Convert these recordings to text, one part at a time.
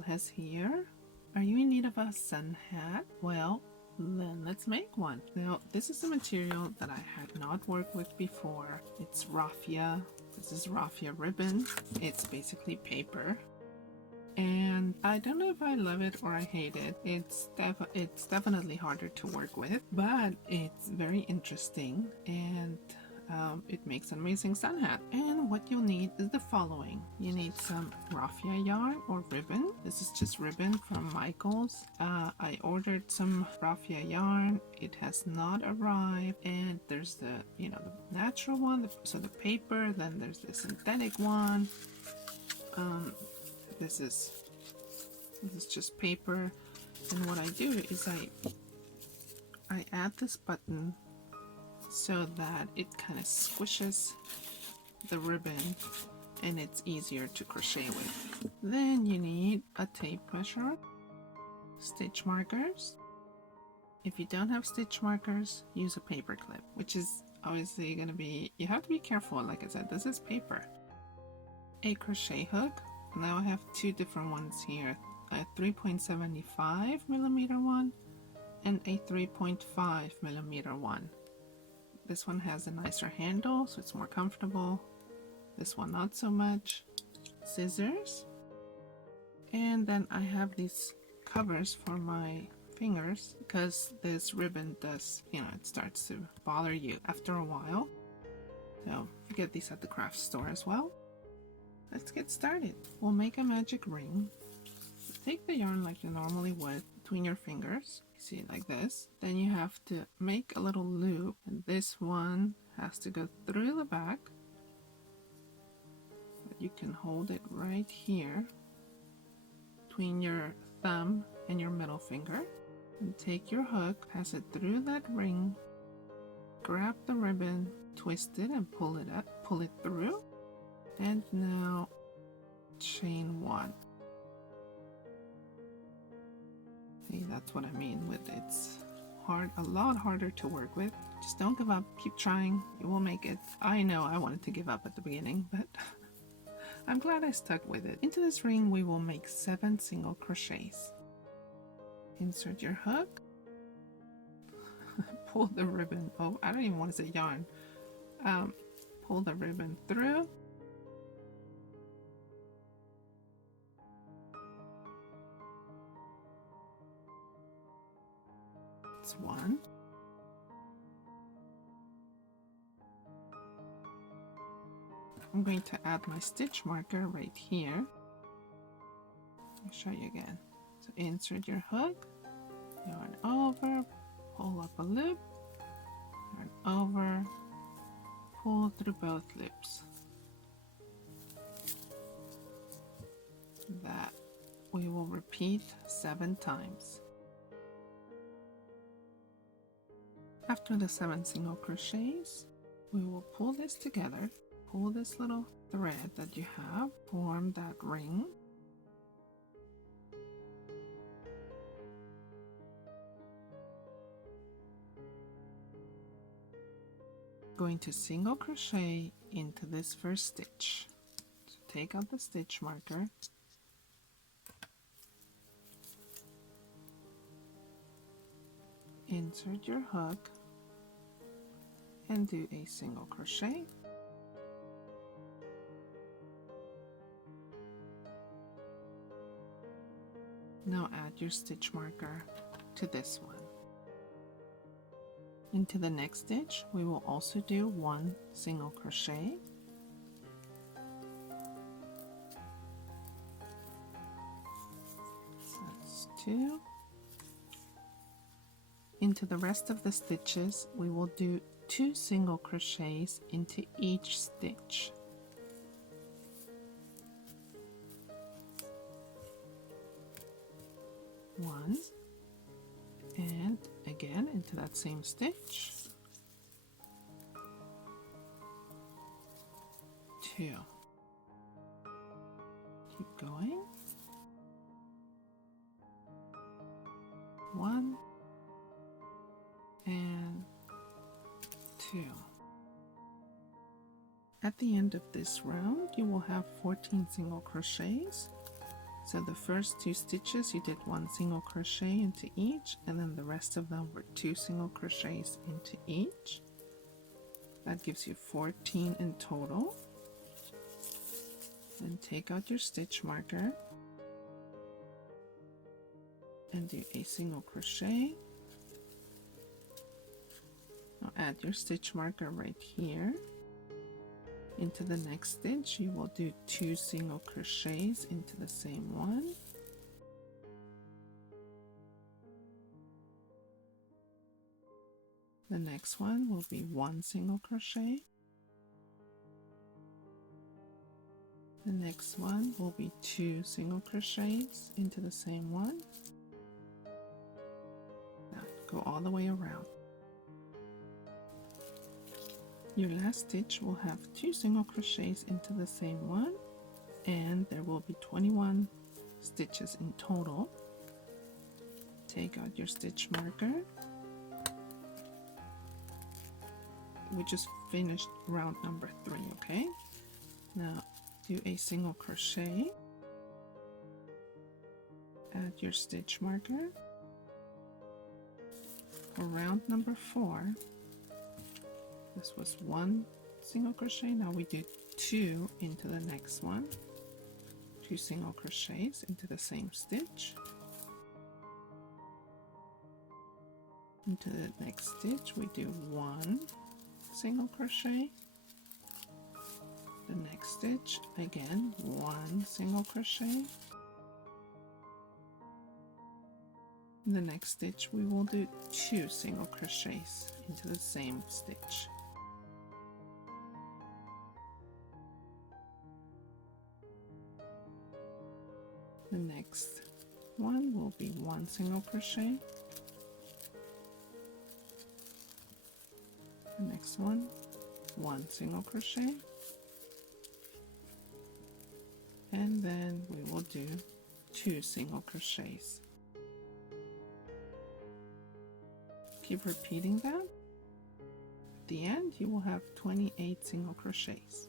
tutorial has here. Are you in need of a sun hat? Well, then let's make one. Now, this is a material that I had not worked with before. It's raffia. This is raffia ribbon. It's basically paper. And I don't know if I love it or I hate it. It's definitely harder to work with, but it's very interesting, and it makes an amazing sun hat. And what you'll need is the following. You need some raffia yarn or ribbon. This is just ribbon from Michaels. I ordered some raffia yarn. It has not arrived, and there's the the natural one, so the paper, then there's the synthetic one. This is just paper, and what I do is I add this button so that it kind of squishes the ribbon and it's easier to crochet with. Then you need a tape measure, stitch markers. If you don't have stitch markers, use a paper clip, which is obviously going to be, you have to be careful. Like I said, this is paper. A crochet hook. Now I have two different ones here, a 3.75 millimeter one and a 3.5 millimeter one. This one has a nicer handle, so it's more comfortable. This one not so much. Scissors. And then I have these covers for my fingers because this ribbon does, it starts to bother you after a while. So you get these at the craft store as well. Let's get started. We'll make a magic ring. Take the yarn like you normally would between your fingers. You see it like this. Then you have to make a little loop, and this one has to go through the back. But you can hold it right here between your thumb and your middle finger. And take your hook, pass it through that ring, grab the ribbon, twist it and pull it up, pull it through. And now chain one. See, that's what I mean with it's hard, a lot harder to work with. Just don't give up, keep trying, you will make it. I know I wanted to give up at the beginning, but I'm glad I stuck with it. Into this ring we will make 7 single crochets. Insert your hook, pull the ribbon, oh I don't even want to say yarn, pull the ribbon through. It's one. I'm going to add my stitch marker right here. I'll show you again. So insert your hook, yarn over, pull up a loop, yarn over, pull through both loops. That we will repeat 7 times. After the 7 single crochets, we will pull this together, pull this little thread that you have, form that ring. Going to single crochet into this first stitch. So take out the stitch marker, insert your hook, and do a single crochet. Now add your stitch marker to this one. Into the next stitch we will also do 1 single crochet. So that's 2. Into the rest of the stitches we will do 2 single crochets into each stitch. One, and again into that same stitch. 2. Keep going. 1 and 2. At the end of this round you will have 14 single crochets, So the first 2 stitches you did 1 single crochet into each, and then the rest of them were 2 single crochets into each. That gives you 14 in total. Then take out your stitch marker and do a single crochet. Now add your stitch marker right here. Into the next stitch you will do 2 single crochets into the same one. The next one will be 1 single crochet. The next one will be 2 single crochets into the same one. Now go all the way around. Your last stitch will have 2 single crochets into the same one, and there will be 21 stitches in total. Take out your stitch marker. We just finished round number 3, okay? Now do a single crochet, add your stitch marker. For round number 4, this was 1 single crochet. Now we do 2 into the next one, 2 single crochets into the same stitch. Into the next stitch we do 1 single crochet. The next stitch, again 1 single crochet. In the next stitch we will do 2 single crochets into the same stitch. The next one will be 1 single crochet. The next one, 1 single crochet. And then we will do 2 single crochets. Keep repeating that. At the end you will have 28 single crochets.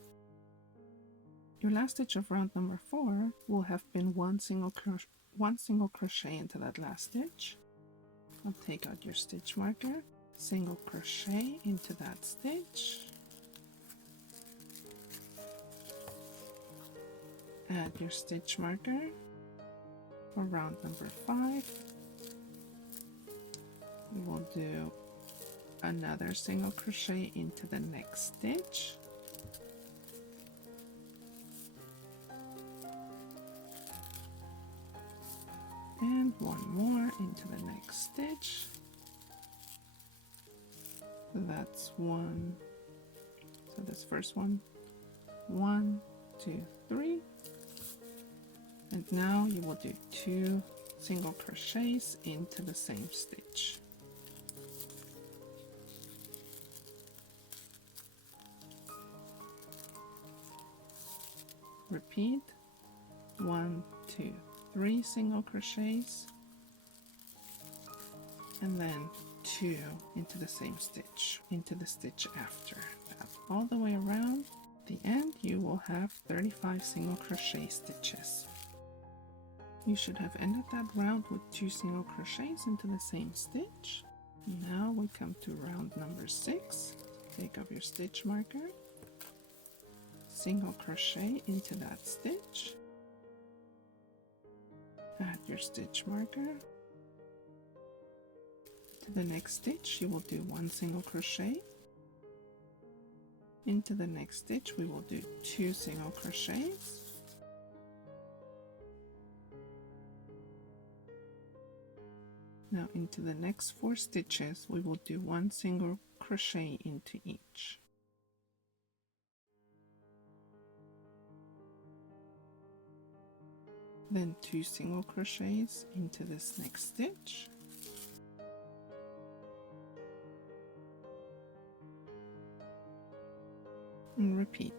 Your last stitch of round number 4 will have been 1 single crochet into that last stitch. I'll take out your stitch marker, single crochet into that stitch. Add your stitch marker for round number 5. We will do another single crochet into the next stitch. And 1 more into the next stitch. That's 1. So this first one, 1, 2, 3. And now you will do 2 single crochets into the same stitch. Repeat 1, 2, 3 single crochets, and then 2 into the same stitch, into the stitch after that, all the way around. At the end you will have 35 single crochet stitches. You should have ended that round with 2 single crochets into the same stitch. Now we come to round number 6. Take up your stitch marker, single crochet into that stitch, add your stitch marker. To the next stitch you will do 1 single crochet. Into the next stitch we will do 2 single crochets. Now into the next 4 stitches we will do 1 single crochet into each. Then 2 single crochets into this next stitch. And repeat.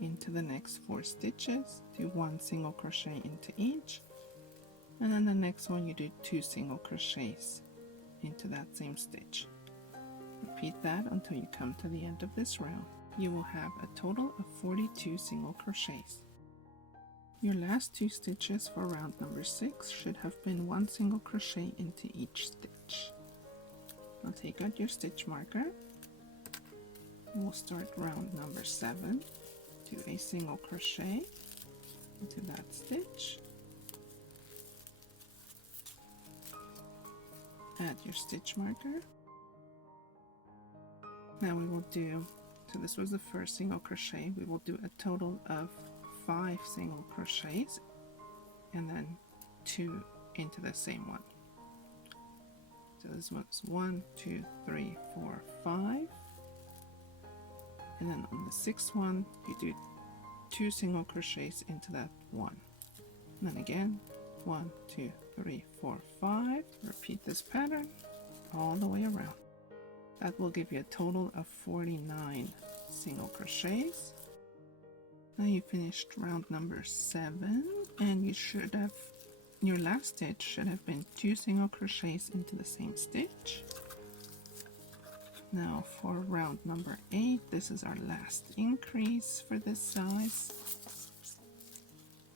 Into the next 4 stitches, do 1 single crochet into each. And then the next one you do 2 single crochets into that same stitch. Repeat that until you come to the end of this round. You will have a total of 42 single crochets. Your last 2 stitches for round number 6 should have been 1 single crochet into each stitch. Now take out your stitch marker. We'll start round number 7. Do a single crochet into that stitch. Add your stitch marker. Now we will do, so this was the first single crochet, we will do a total of 5 single crochets and then 2 into the same one. So this one's 1, 2, 3, 4, 5. And then on the 6th one, you do 2 single crochets into that one. And then again, 1, 2, 3, 4, 5. Repeat this pattern all the way around. That will give you a total of 49 single crochets. Now you finished round number 7, and you should have, your last stitch should have been 2 single crochets into the same stitch. Now for round number 8, this is our last increase for this size.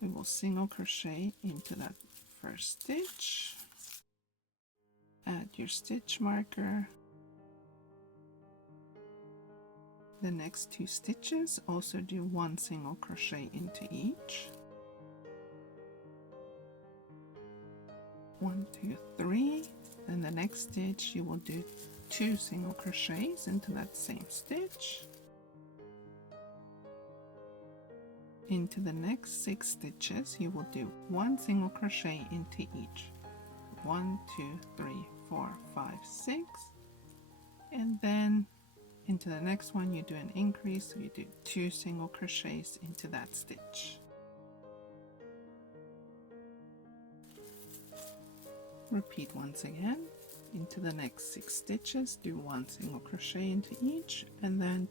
We will single crochet into that first stitch. Add your stitch marker. The next 2 stitches, also do 1 single crochet into each. 1, 2, 3. Then the next stitch you will do 2 single crochets into that same stitch. Into the next 6 stitches you will do 1 single crochet into each. 1, 2, 3, 4, 5, 6. And then into the next one you do an increase, so you do 2 single crochets into that stitch. Repeat once again. Into the next 6 stitches, do 1 single crochet into each, and then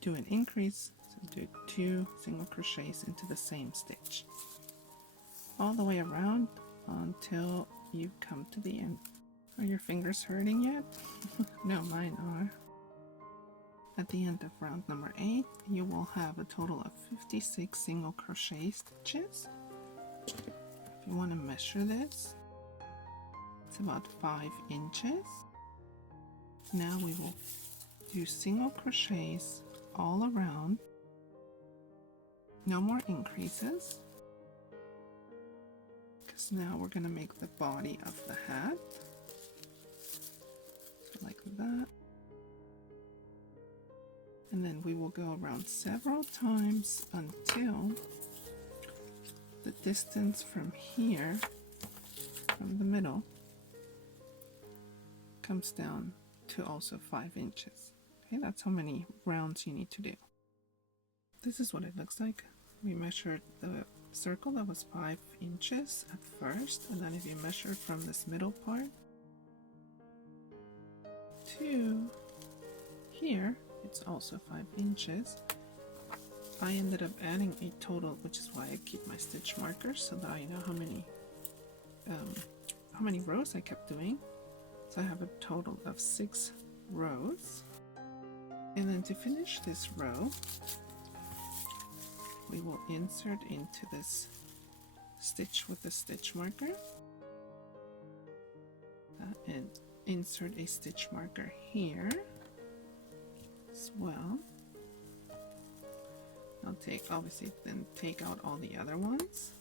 do an increase, so do 2 single crochets into the same stitch. All the way around until you come to the end. Are your fingers hurting yet? No, mine are. At the end of round number 8, you will have a total of 56 single crochet stitches. If you want to measure this, it's about 5 inches. Now we will do single crochets all around. No more increases, because now we're going to make the body of the hat. So like that. And then we will go around several times until the distance from here, from the middle, comes down to also 5 inches. Okay, that's how many rounds you need to do. This is what it looks like. We measured the circle that was 5 inches at first, and then if you measure from this middle part to here, it's also 5 inches. I ended up adding a total, which is why I keep my stitch markers so that I know how many rows I kept doing. So I have a total of 6 rows. And then to finish this row, we will insert into this stitch with the stitch marker and insert a stitch marker here as well. I'll obviously then take out all the other ones.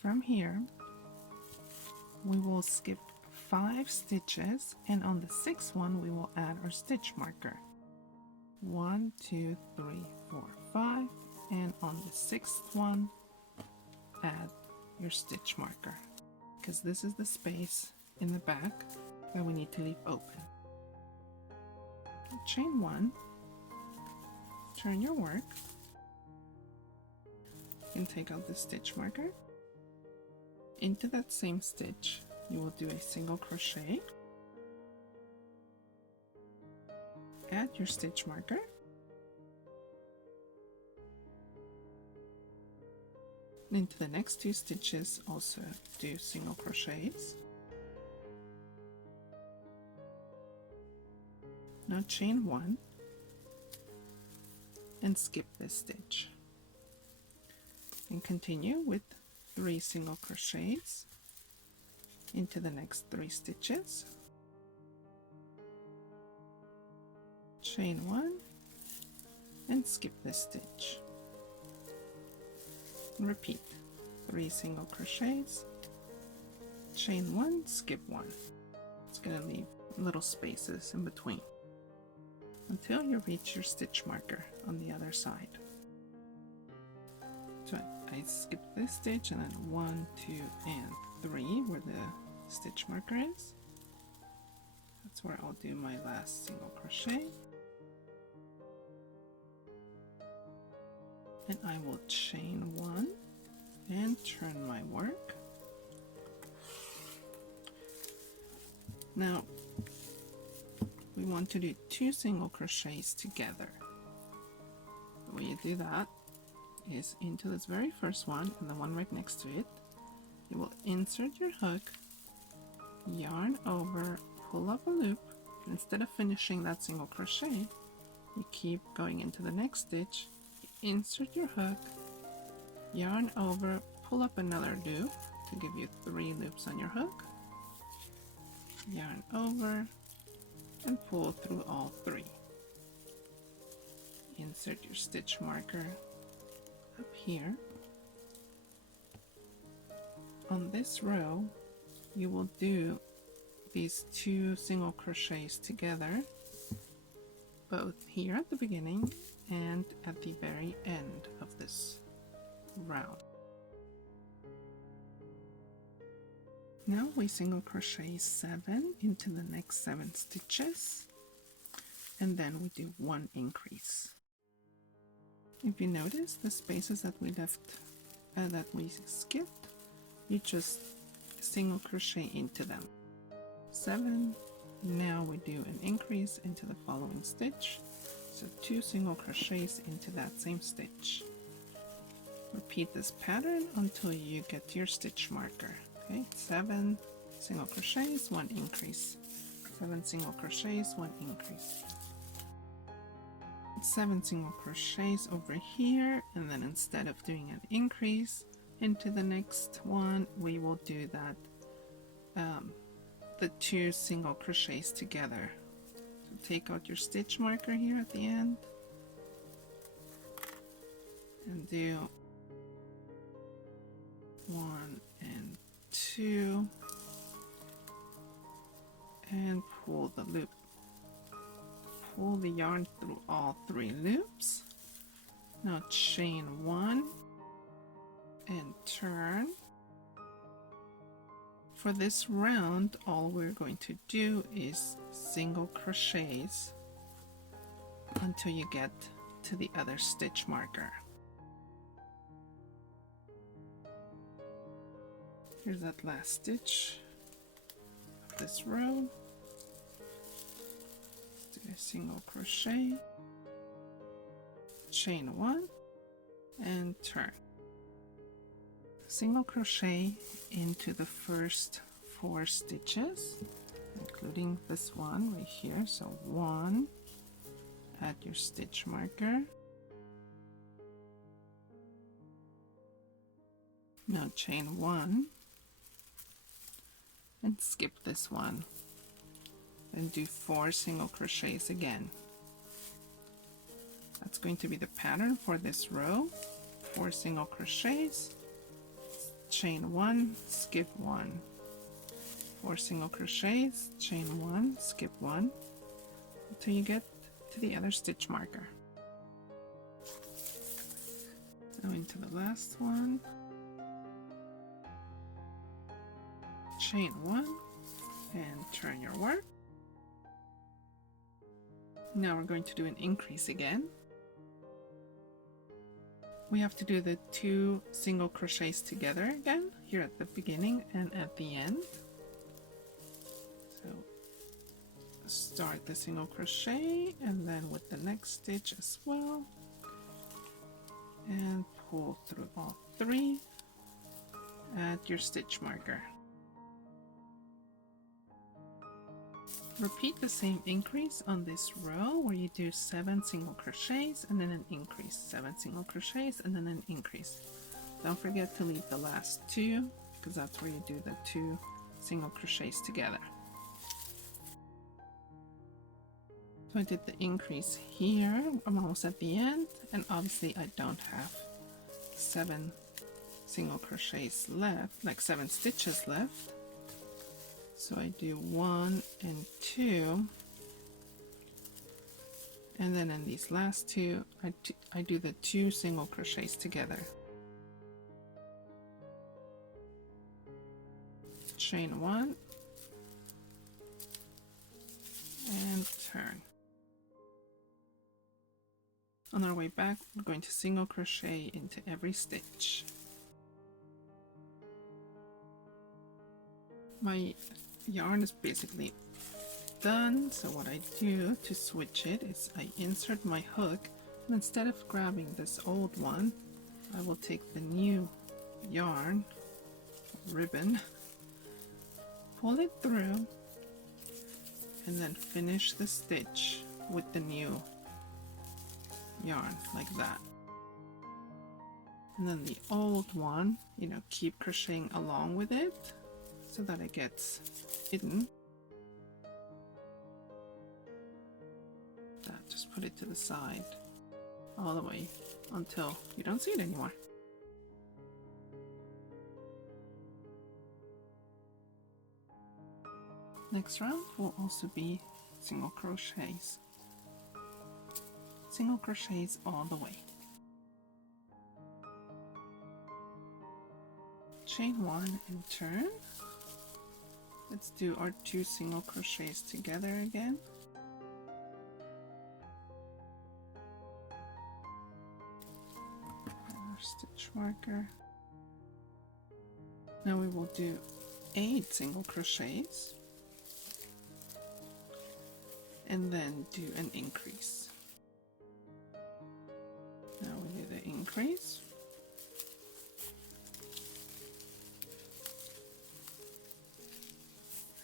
From here, we will skip 5 stitches, and on the 6th one we will add our stitch marker. 1, 2, 3, 4, 5, and on the 6th one add your stitch marker, because this is the space in the back that we need to leave open. Chain 1, turn your work, you can take out the stitch marker. Into that same stitch you will do a single crochet, add your stitch marker, into the next 2 stitches also do single crochets. Now chain 1, and skip this stitch, and continue with 3 single crochets into the next 3 stitches, chain 1 and skip this stitch, and repeat 3 single crochets, chain 1, skip 1. It's going to leave little spaces in between until you reach your stitch marker on the other side. So I skip this stitch, and then 1, 2, and 3 where the stitch marker is. That's where I'll do my last single crochet. And I will chain 1 and turn my work. Now we want to do 2 single crochets together. The way you do that is into this very first one and the one right next to it, you will insert your hook, yarn over, pull up a loop. Instead of finishing that single crochet, you keep going into the next stitch, insert your hook, yarn over, pull up another loop to give you 3 loops on your hook, yarn over, and pull through all 3. Insert your stitch marker up here. On this row, you will do these 2 single crochets together, both here at the beginning and at the very end of this round. Now we single crochet 7 into the next 7 stitches, and then we do 1 increase. If you notice the spaces that we left, that we skipped, you just single crochet into them. 7. Now we do an increase into the following stitch, so 2 single crochets into that same stitch. Repeat this pattern until you get to your stitch marker. Okay, 7 single crochets, 1 increase, 7 single crochets, 1 increase, 7 single crochets over here, and then instead of doing an increase into the next one, we will do that the 2 single crochets together. So take out your stitch marker here at the end and do 1 and 2 and pull the loop. Pull the yarn through all 3 loops. Now chain 1 and turn. For this round, all we're going to do is single crochets until you get to the other stitch marker. Here's that last stitch of this row. Let's do a single crochet, chain 1 and turn. Single crochet into the first 4 stitches, including this one right here. So 1 at your stitch marker. Now chain 1 and skip this one, and do 4 single crochets again. That's going to be the pattern for this row. 4 single crochets, chain 1, skip 1, 4 single crochets, chain 1, skip 1 until you get to the other stitch marker. Now into the last one, chain 1 and turn your work. Now we're going to do an increase again. We have to do the 2 single crochets together again, here at the beginning and at the end. So start the single crochet and then with the next stitch as well, and pull through all 3 at your stitch marker. Repeat the same increase on this row where you do 7 single crochets and then an increase, 7 single crochets and then an increase. Don't forget to leave the last 2 because that's where you do the 2 single crochets together. So I did the increase here. I'm almost at the end, and obviously I don't have 7 single crochets left, like 7 stitches left. So I do 1 and 2, and then in these last 2 I do the 2 single crochets together. Chain 1 and turn. On our way back, we're going to single crochet into every stitch. My yarn is basically done, so what I do to switch it is I insert my hook, and instead of grabbing this old one, I will take the new yarn ribbon, pull it through, and then finish the stitch with the new yarn like that. And then the old one, keep crocheting along with it so that it gets hidden. Just put it to the side all the way until you don't see it anymore. Next round will also be single crochets. Single crochets all the way. Chain 1 and turn. Let's do our 2 single crochets together again. Our stitch marker. Now we will do 8 single crochets and then do an increase. Now we do the increase.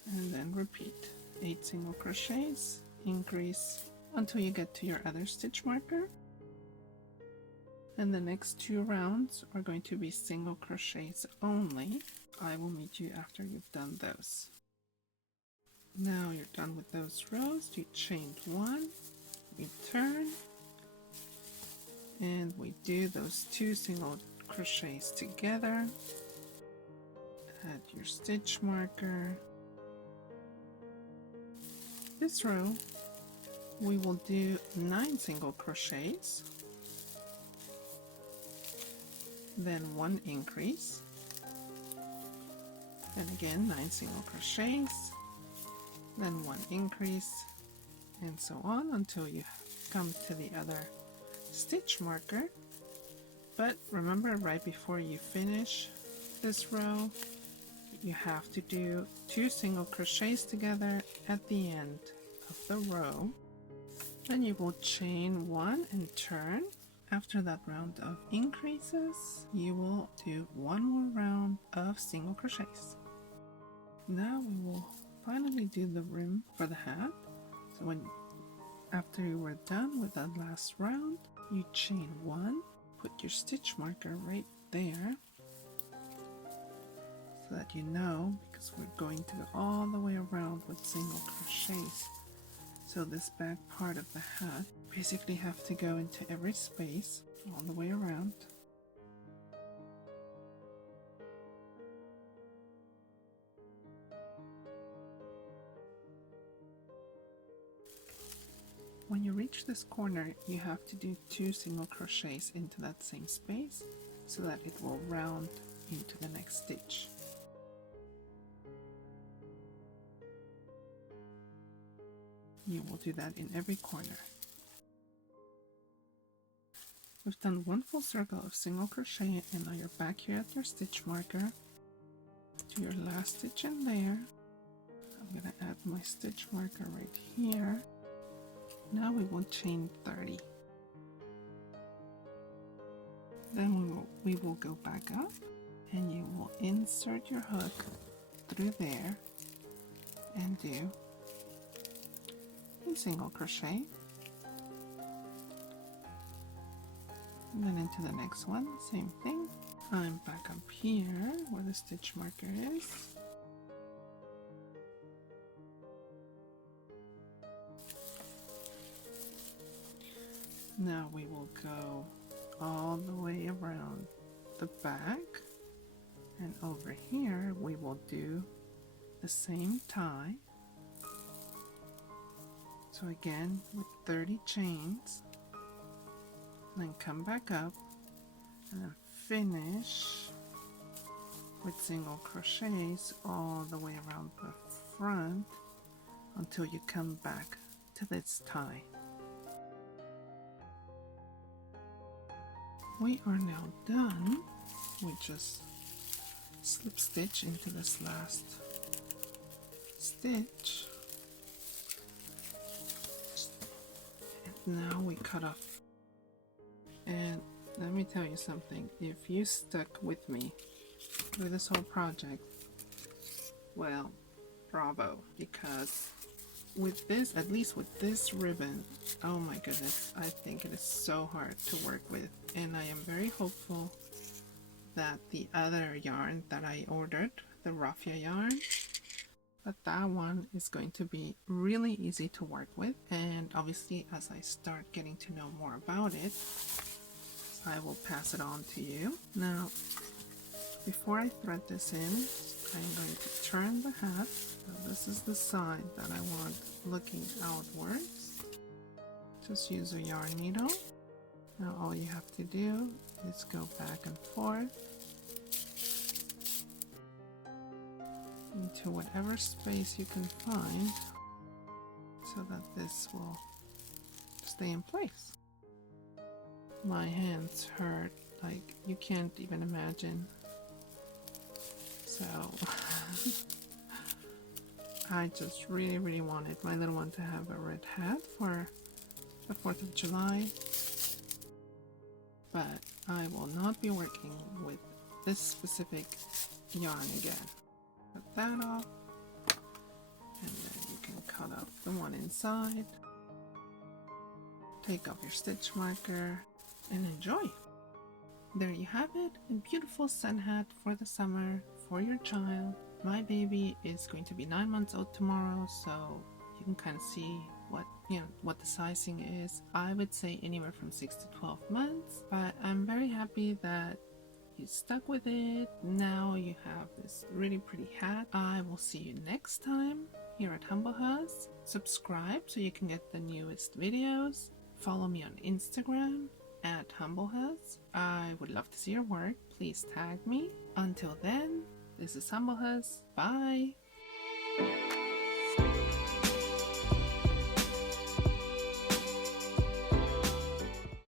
And then repeat 8 single crochets, increase until you get to your other stitch marker. And the next 2 rounds are going to be single crochets only. I will meet you after you've done those. Now you're done with those rows. You chain 1, we turn, and we do those 2 single crochets together. Add your stitch marker. This row we will do 9 single crochets, then 1 increase, then again 9 single crochets, then 1 increase, and so on until you come to the other stitch marker. But remember, right before you finish this row, you have to do 2 single crochets together at the end of the row. Then you will chain 1 and turn. After that round of increases, you will do 1 more round of single crochets. Now we will finally do the rim for the hat. So after you were done with that last round, you chain 1, put your stitch marker right there so that you know, because we're going to go all the way around with single crochets. So this back part of the hat basically have to go into every space all the way around. When you reach this corner, you have to do 2 single crochets into that same space so that it will round into the next stitch. You will do that in every corner. We've done 1 full circle of single crochet, and now you're back here at your stitch marker. Do your last stitch in there. I'm going to add my stitch marker right here. Now we will chain 30. Then we will go back up, and you will insert your hook through there and do one single crochet, and then into the next one, same thing. I'm back up here where the stitch marker is. Now we will go all the way around the back, and over here we will do the same tie. So again with 30 chains, and then come back up and then finish with single crochets all the way around the front until you come back to this tie. We are now done. We just slip stitch into this last stitch, and now we cut off. And let me tell you something, if you stuck with me through this whole project, well, bravo, because with this, at least with this ribbon, oh my goodness, I think it is so hard to work with, and I am very hopeful that the other yarn that I ordered, the Raffia Yarn, that one is going to be really easy to work with. And obviously as I start getting to know more about it, I will pass it on to you. Now, before I thread this in, I'm going to turn the hat. So this is the side that I want looking outwards. Just use a yarn needle. Now all you have to do is go back and forth into whatever space you can find so that this will stay in place. My hands hurt like you can't even imagine. So I just really wanted my little one to have a red hat for the 4th of July, but I will not be working with this specific yarn again. Cut that off, and then you can cut off the one inside, take off your stitch marker, and enjoy. There you have it, a beautiful sun hat for the summer for your child. My baby is going to be 9 months old tomorrow, so you can kind of see what the sizing is. I would say anywhere from 6 to 12 months, but I'm very happy that you stuck with it. Now you have this really pretty hat. I will see you next time here at Humble Huz. Subscribe so you can get the newest videos. Follow me on Instagram at Humble Huz. I would love to see your work. Please tag me. Until then, this is Humble Huz. Bye!